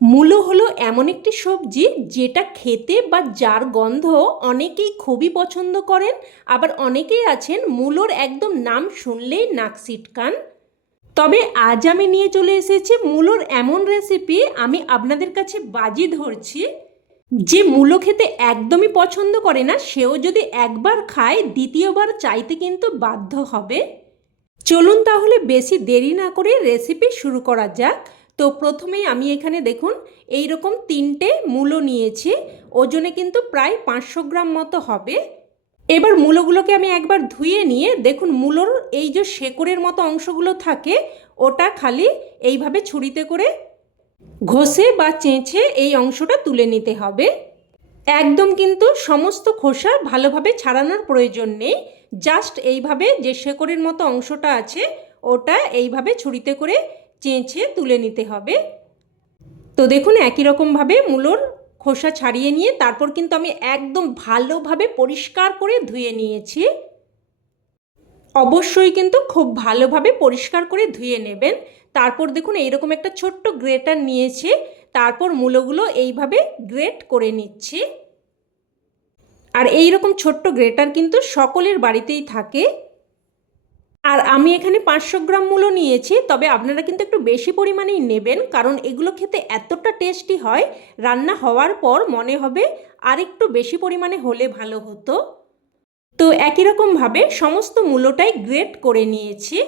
মূলো হলো এমন একটি সবজি যেটা খেতে বা যার গন্ধ অনেকেই খুবই পছন্দ করেন, আবার অনেকেই আছেন মূলোর একদম নাম শুনলেই নাক সিটকান তবে আজ আমি নিয়ে চলে এসেছি মূলোর এমন রেসিপি আমি আপনাদের কাছে বাজি ধরছি, যে মূলো খেতে একদমই পছন্দ করে না, সেও যদি একবার খায় দ্বিতীয়বার চাইতে কিন্তু বাধ্য হবে। চলুন তাহলে বেশি দেরি না করে রেসিপি শুরু করা যাক। তো প্রথমেই আমি এখানে দেখুন এই রকম তিনটে মূলো নিয়েছি, ওজনে কিন্তু প্রায় পাঁচশো গ্রাম মতো হবে। এবার মূলোগুলোকে আমি একবার ধুয়ে নিয়ে, দেখুন মূলোর এই যে শেকড়ের মতো অংশগুলো থাকে, ওটা খালি এইভাবে ছুরিতে করে ঘষে বা চেঁচে এই অংশটা তুলে নিতে হবে। একদম কিন্তু সমস্ত খোসা ভালোভাবে ছাড়ানোর প্রয়োজন নেই, জাস্ট এইভাবে যে শেকড়ের মতো অংশটা আছে, ওটা এইভাবে ছুরিতে করে চেঁচে তুলে নিতে হবে। তো দেখুন, একই রকমভাবে মূলোর খোসা ছাড়িয়ে নিয়ে তারপর কিন্তু আমি একদম ভালোভাবে পরিষ্কার করে ধুয়ে নিয়েছি। অবশ্যই কিন্তু খুব ভালোভাবে পরিষ্কার করে ধুয়ে নেবেন। তারপর দেখুন, এইরকম একটা ছোট্ট গ্রেটার নিয়েছি। তারপর মূলোগুলো এইভাবে গ্রেট করে নিচ্ছি। আর এই রকম ছোট্ট গ্রেটার কিন্তু সকলের বাড়িতেই থাকে। আর আমি এখানে পাঁচশো গ্রাম মূলো নিয়েছি, তবে আপনারা কিন্তু একটু বেশি পরিমাণেই নেবেন, কারণ এগুলো খেতে এতটা টেস্টি হয়, রান্না হওয়ার পর মনে হবে আর একটু বেশি পরিমাণে হলে ভালো হতো। তো একই রকমভাবে সমস্ত মূলোটাই গ্রেট করে নিয়েছি।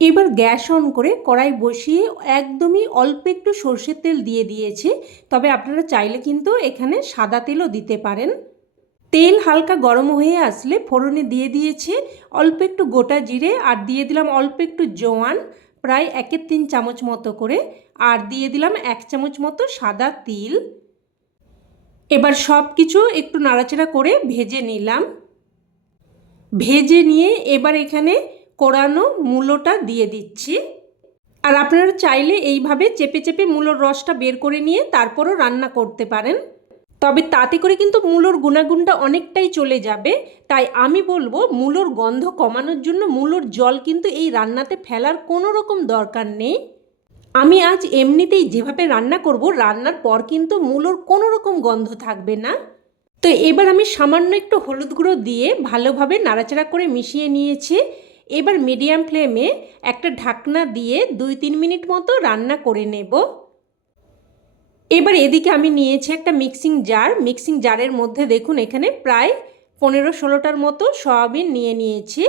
এবার গ্যাস অন করে কড়াই বসিয়ে একদমই অল্প একটু সর্ষের তেল দিয়ে দিয়েছি, তবে আপনারা চাইলে কিন্তু এখানে সাদা তেলও দিতে পারেন। তেল হালকা গরম হয়ে আসলে ফোড়নে দিয়ে দিয়েছি। অল্প একটু গোটা জিরে আর দিয়ে দিলাম অল্প একটু জোয়ান, প্রায় একের তিন চামচ মতো করে। আর দিয়ে দিলাম এক চামচ মতো সাদা তিল। এবার সব কিছু একটু নাড়াচাড়া করে ভেজে নিলাম। ভেজে নিয়ে এবার এখানে কোরানো মূলোটা দিয়ে দিচ্ছি। আর আপনারা চাইলে এইভাবে চেপে চেপে মূলোর রসটা বের করে নিয়ে তারপরও রান্না করতে পারেন। তবে তাতে করে কিন্তু মূলোর গুণাগুণটা অনেকটাই চলে যাবে। তাই আমি বলব, মূলোর গন্ধ কমানোর জন্য মূলোর জল কিন্তু এই রান্নাতে ফেলার কোনো রকম দরকার নেই। আমি আজ এমনিতেই যেভাবে রান্না করব, রান্নার পর কিন্তু মূলোর কোনো রকম গন্ধ থাকবে না। তো এবার আমি সামান্য একটু হলুদ গুঁড়ো দিয়ে ভালোভাবে নাড়াচাড়া করে মিশিয়ে নিয়েছি। এবার মিডিয়াম ফ্লেমে একটা ঢাকনা দিয়ে দুই তিন মিনিট মতো রান্না করে নেব। এবার এদিকে আমি নিয়েছি একটা মিক্সিং জার মিক্সিং জারের মধ্যে দেখুন, এখানে প্রায় পনেরো ষোলোটার মতো সয়াবিন নিয়ে নিয়েছি।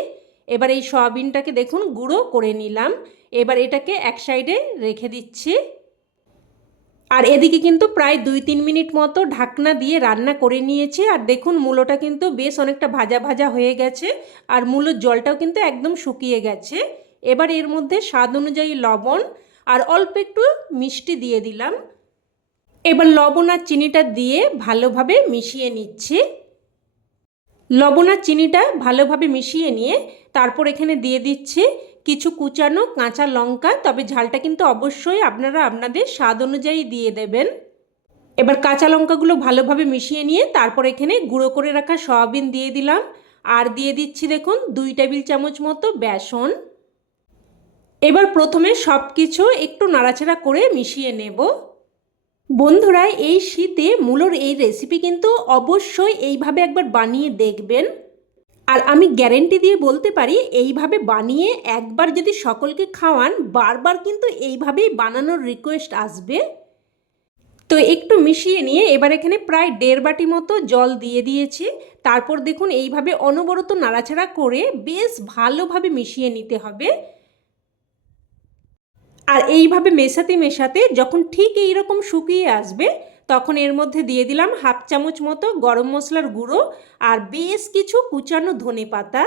এবার এই সয়াবিনটাকে দেখুন, গুঁড়ো করে নিলাম। এবার এটাকে এক সাইডে রেখে দিচ্ছি। আর এদিকে কিন্তু প্রায় দুই তিন মিনিট মতো ঢাকনা দিয়ে রান্না করে নিয়েছি। আর দেখুন, মূলোটা কিন্তু বেশ অনেকটা ভাজা ভাজা হয়ে গেছে। আর মূলোর জলটাও কিন্তু একদম শুকিয়ে গেছে। এবার এর মধ্যে স্বাদ অনুযায়ী লবণ আর অল্প একটু মিষ্টি দিয়ে দিলাম। এবার লবণ আর চিনিটা দিয়ে ভালোভাবে মিশিয়ে নিচ্ছি। লবণ আর চিনিটা ভালোভাবে মিশিয়ে নিয়ে তারপর এখানে দিয়ে দিচ্ছি কিছু কুচানো কাঁচা লঙ্কা, তবে ঝালটা কিন্তু অবশ্যই আপনারা আপনাদের স্বাদ অনুযায়ী দিয়ে দেবেন। এবার কাঁচা লঙ্কাগুলো ভালোভাবে মিশিয়ে নিয়ে তারপর এখানে গুঁড়ো করে রাখা সয়াবিন দিয়ে দিলাম। আর দিয়ে দিচ্ছি দেখুন দুই টেবিল চামচ মতো বেসন। এবার প্রথমে সব কিছু একটু নাড়াচাড়া করে মিশিয়ে নেব। বন্ধুরা, এই শীতে মূলোর এই রেসিপি কিন্তু অবশ্যই এইভাবে একবার বানিয়ে দেখবেন। আর আমি গ্যারেন্টি দিয়ে বলতে পারি, এইভাবে বানিয়ে একবার যদি সকলকে খাওয়ান, বারবার কিন্তু এইভাবেই বানানোর রিকোয়েস্ট আসবে। তো একটু মিশিয়ে নিয়ে এবার এখানে প্রায় দেড় বাটি মতো জল দিয়ে দিয়েছি। তারপর দেখুন, এইভাবে অনবরত নাড়াচাড়া করে বেশ ভালোভাবে মিশিয়ে নিতে হবে। আর এইভাবে মেশাতে মেশাতে যখন ঠিক এই রকম শুকিয়ে আসবে, তখন এর মধ্যে দিয়ে দিলাম হাফ চামচ মতো গরম মশলার গুঁড়ো আর বেশ কিছু কুচানো ধনে পাতা।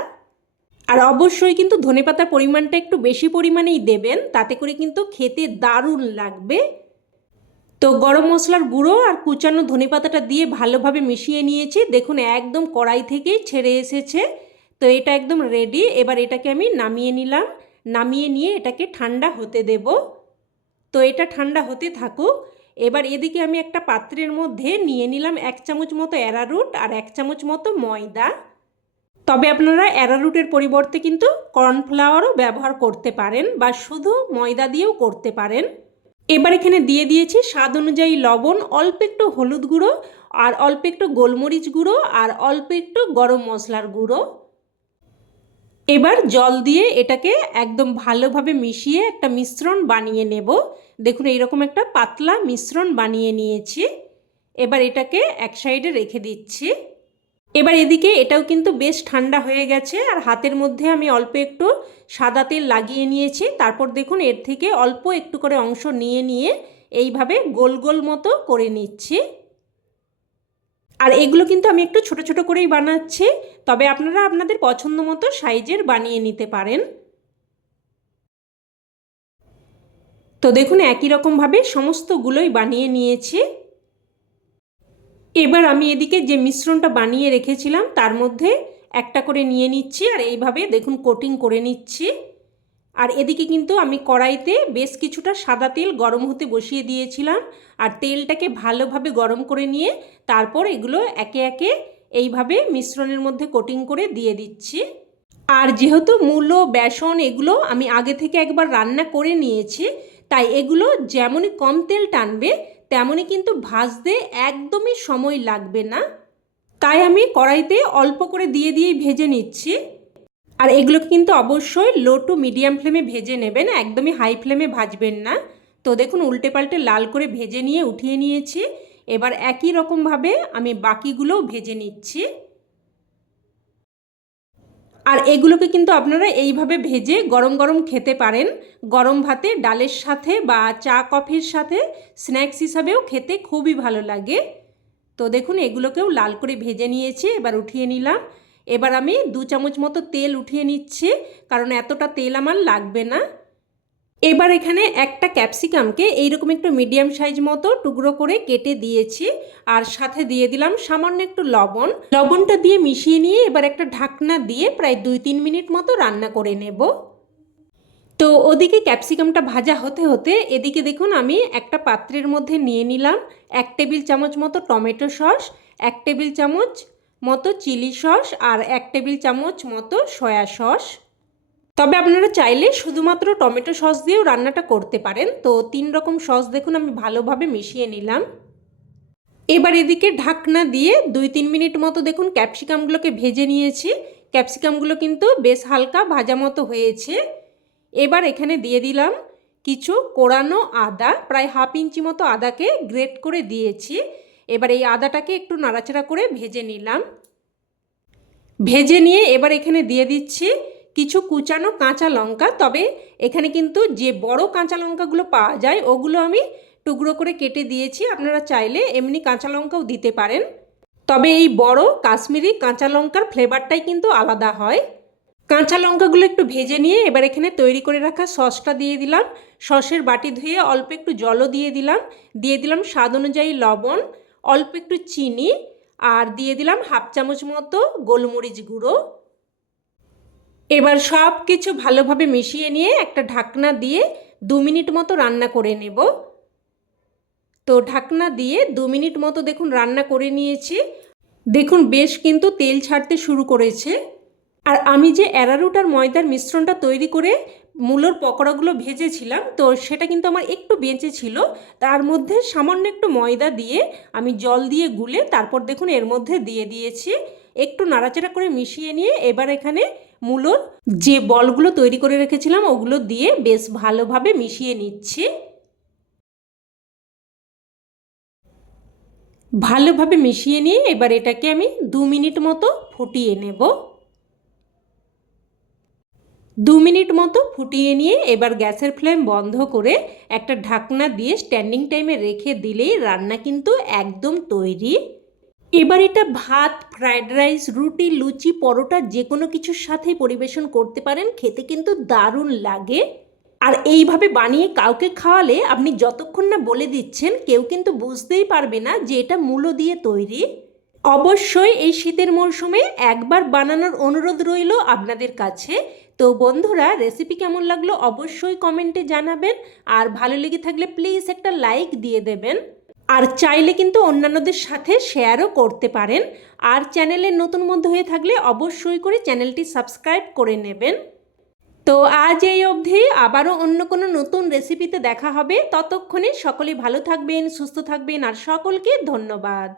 আর অবশ্যই কিন্তু ধনে পাতার পরিমাণটা একটু বেশি পরিমাণেই দেবেন, তাতে করে কিন্তু খেতে দারুণ লাগবে। তো গরম মশলার গুঁড়ো আর কুচানো ধনে পাতাটা দিয়ে ভালোভাবে মিশিয়ে নিয়েছি। দেখুন একদম কড়াই থেকেই ছেড়ে এসেছে। তো এটা একদম রেডি এবার এটাকে আমি নামিয়ে নিলাম। নামিয়ে নিয়ে এটাকে ঠান্ডা হতে দেব। তো এটা ঠান্ডা হতে থাকুক। এবার এদিকে আমি একটা পাত্রের মধ্যে নিয়ে নিলাম এক চামচ মতো অ্যারারুট আর এক চামচ মতো ময়দা। তবে আপনারা অ্যারারুটের পরিবর্তে কিন্তু কর্নফ্লাওয়ারও ব্যবহার করতে পারেন বা শুধু ময়দা দিয়েও করতে পারেন। এবার এখানে দিয়ে দিয়েছি স্বাদ অনুযায়ী লবণ, অল্প একটু হলুদ গুঁড়ো আর অল্প একটু গোলমরিচ গুঁড়ো আর অল্প একটু গরম মশলার গুঁড়ো। এবার জল দিয়ে এটাকে একদম ভালোভাবে মিশিয়ে একটা মিশ্রণ বানিয়ে নেব। দেখুন, এইরকম একটা পাতলা মিশ্রণ বানিয়ে নিয়েছি। এবার এটাকে এক সাইডে রেখে দিচ্ছি। এবার এদিকে এটাও কিন্তু বেশ ঠান্ডা হয়ে গেছে আর হাতের মধ্যে আমি অল্প একটু সাদা তেল লাগিয়ে নিয়েছি। তারপর দেখুন, এর থেকে অল্প একটু করে অংশ নিয়ে নিয়ে এইভাবে গোল গোল মতো করে নিচ্ছি। আর এগুলো কিন্তু আমি একটু ছোট ছোট করেই বানাচ্ছি, তবে আপনারা আপনাদের পছন্দ মতো সাইজের বানিয়ে নিতে পারেন। তো দেখুন, একই রকমভাবে সমস্তগুলোই বানিয়ে নিয়েছি। এবার আমি এদিকে যে মিশ্রণটা বানিয়ে রেখেছিলাম, তার মধ্যে একটা করে নিয়ে নিচ্ছি, আর এইভাবে দেখুন, কোটিং করে নিচ্ছি। আর এদিকে কিন্তু আমি কড়াইতে বেশ কিছুটা সাদা তেল গরম হতে বসিয়ে দিয়েছিলাম আর তেলটাকে ভালোভাবে গরম করে নিয়ে তারপর এগুলো একে একে এইভাবে মিশ্রণের মধ্যে কোটিং করে দিয়ে দিচ্ছি। আর যেহেতু মূলো, বেসন এগুলো আমি আগে থেকে একবার রান্না করে নিয়েছি, তাই এগুলো যেমনই কম তেল টানবে, তেমনই কিন্তু ভাজতে একদমই সময় লাগবে না। তাই আমি কড়াইতে অল্প করে দিয়ে দিয়েই ভেজে নিচ্ছি। আর এগুলো কিন্তু অবশ্যই লো টু মিডিয়াম ফ্লেমে ভেজে নেবেন, একদমই হাই ফ্লেমে ভাজবেন না। তো দেখুন উল্টে পাল্টে লাল করে ভেজে নিয়ে উঠিয়ে নিয়েছি। এবার একই রকমভাবে আমি বাকিগুলোও ভেজে নিচ্ছি। আর এগুলোকে কিন্তু আপনারা এইভাবে ভেজে গরম গরম খেতে পারেন। গরম ভাতে, ডালের সাথে বা চা, কফির সাথে স্ন্যাক্স হিসাবেও খেতে খুবই ভালো লাগে। তো দেখুন, এগুলোকেও লাল করে ভেজে নিয়েছি, এবার উঠিয়ে নিলাম। এবার আমি দু চামচ মতো তেল উঠিয়ে নিচ্ছি, কারণ এতটা তেল আমার লাগবে না। এবার এখানে একটা ক্যাপসিকামকে এইরকম একটু মিডিয়াম সাইজ মতো টুকরো করে কেটে দিয়েছি, আর সাথে দিয়ে দিলাম সামান্য একটু লবণ। লবণটা দিয়ে মিশিয়ে নিয়ে এবার একটা ঢাকনা দিয়ে প্রায় দুই তিন মিনিট মতো রান্না করে নেব। তো ওদিকে ক্যাপসিকামটা ভাজা হতে হতে এদিকে দেখুন আমি একটা পাত্রের মধ্যে নিয়ে নিলাম এক টেবিল চামচ মতো টমেটো সস, এক টেবিল চামচ মতো চিলি সস আর এক টেবিল চামচ মতো সয়া সস। তবে আপনারা চাইলে শুধুমাত্র টমেটো সস দিয়েও রান্নাটা করতে পারেন। তো তিন রকম সস দেখুন, আমি ভালোভাবে মিশিয়ে নিলাম। এবার এদিকে ঢাকনা দিয়ে দুই তিন মিনিট মতো দেখুন, ক্যাপসিকামগুলোকে ভেজে নিয়েছি। ক্যাপসিকামগুলো কিন্তু বেশ হালকা ভাজা মতো হয়েছে। এবার এখানে দিয়ে দিলাম কিছু কোরানো আদা। প্রায় হাফ ইঞ্চি মতো আদাকে গ্রেট করে দিয়েছি। এবার এই আদাটাকে একটু নাড়াচাড়া করে ভেজে নিলাম। ভেজে নিয়ে এবার এখানে দিয়ে দিচ্ছি কিছু কুচানো কাঁচা লঙ্কা। তবে এখানে কিন্তু যে বড় কাঁচা লঙ্কাগুলো পাওয়া যায়, ওগুলো আমি টুকরো করে কেটে দিয়েছি। আপনারা চাইলে এমনি কাঁচা লঙ্কাও দিতে পারেন। তবে এই বড় কাশ্মীরি কাঁচা লঙ্কার ফ্লেভারটাই কিন্তু আলাদা হয়। কাঁচা লঙ্কাগুলো একটু ভেজে নিয়ে এবার এখানে তৈরি করে রাখা সসটা দিয়ে দিলাম। সসের বাটি ধুয়ে অল্প একটু জলও দিয়ে দিলাম। দিয়ে দিলাম স্বাদ অনুযায়ী লবণ। অল্প একটু চিনি আর দিয়ে দিলাম হাফ চামচ মতো গোলমরিচ গুঁড়ো। এবার সব কিছু ভালোভাবে মিশিয়ে নিয়ে একটা ঢাকনা দিয়ে দু মিনিট মতো রান্না করে নেব। তো ঢাকনা দিয়ে দু মিনিট মতো দেখুন রান্না করে নিয়েছি। দেখুন বেশ কিন্তু তেল ছাড়তে শুরু করেছে। আর আমি যে অ্যারারুট আর ময়দার মিশ্রণটা তৈরি করে মূলোর পকোড়াগুলো ভেজেছিলাম, তো সেটা কিন্তু আমার একটু বেঁচে ছিল। তার মধ্যে সামান্য একটু ময়দা দিয়ে আমি জল দিয়ে গুলে তারপর দেখুন এর মধ্যে দিয়ে দিয়েছি। একটু নাড়াচাড়া করে মিশিয়ে নিয়ে এবার এখানে মূলোর যে বলগুলো তৈরি করে রেখেছিলাম, ওগুলো দিয়ে বেশ ভালোভাবে মিশিয়ে নিচ্ছি। ভালোভাবে মিশিয়ে নিয়ে এবার এটাকে আমি দু মিনিট মতো ফুটিয়ে নেব। দু মিনিট মতো ফুটিয়ে নিয়ে এবার গ্যাসের ফ্লেম বন্ধ করে একটা ঢাকনা দিয়ে স্ট্যান্ডিং টাইমে রেখে দিলেই রান্না কিন্তু একদম তৈরি। এবার এটা ভাত ফ্রায়েড রাইস, রুটি, লুচি, পরোটা যে কোনো কিছুর সাথে পরিবেশন করতে পারেন, খেতে কিন্তু দারুণ লাগে। আর এইভাবে বানিয়ে কাউকে খাওয়ালে আপনি যতক্ষণ না বলে দিচ্ছেন, কেউ কিন্তু বুঝতেই পারবে না যে এটা মূলো দিয়ে তৈরি। অবশ্যই এই শীতের মরশুমে একবার বানানোর অনুরোধ রইল আপনাদের কাছে। তো বন্ধুরা রেসিপি কেমন লাগল অবশ্যই কমেন্টে জানাবেন। আর ভালো লেগে থাকলে প্লিজ একটা লাইক দিয়ে দেবেন। আর চাইলে কিন্তু অন্যান্যদের সাথে শেয়ারও করতে পারেন। আর চ্যানেলের নতুন মধ্যে হয়ে থাকলে অবশ্যই করে চ্যানেলটি সাবস্ক্রাইব করে নেবেন। তো আজ এই অবধি, আবারও অন্য কোনো নতুন রেসিপিতে দেখা হবে। ততক্ষণে সকলে ভালো থাকবেন, সুস্থ থাকবেন। আর সকলকে ধন্যবাদ।